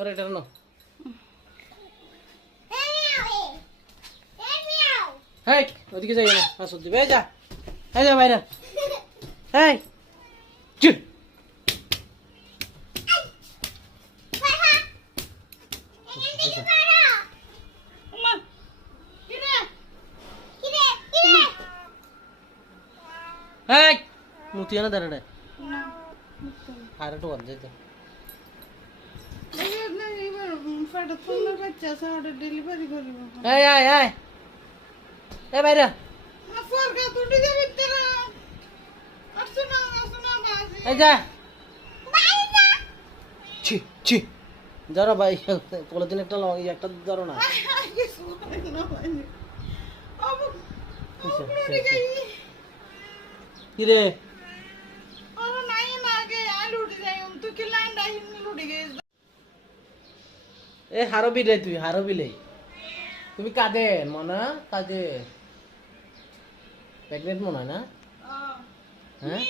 আরে এটা না হেই ওদিকে যাই না আসুন দিবে যা এই যা বাইরে হেই চুপ হেই মুতিয়া না দাঁড়াড়ে আর একটু বল যাইতে এই আয় আয় এই বাইরে এই যা ছি ছি ধরো ভাই কোনোদিন একটা ধরো না কি রে এ হারবি রে তুই হারবিলে তুমি কাঁদে মনা কাঁদে প্রেগনেন্ট মনে হয় না হ্যাঁ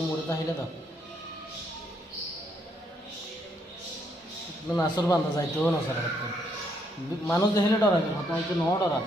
মরে তাহলে তো নাচর বান্ধা যাইতেও নাচর মানুষ দেখলে ডরা গেল হয়তো ন ডরা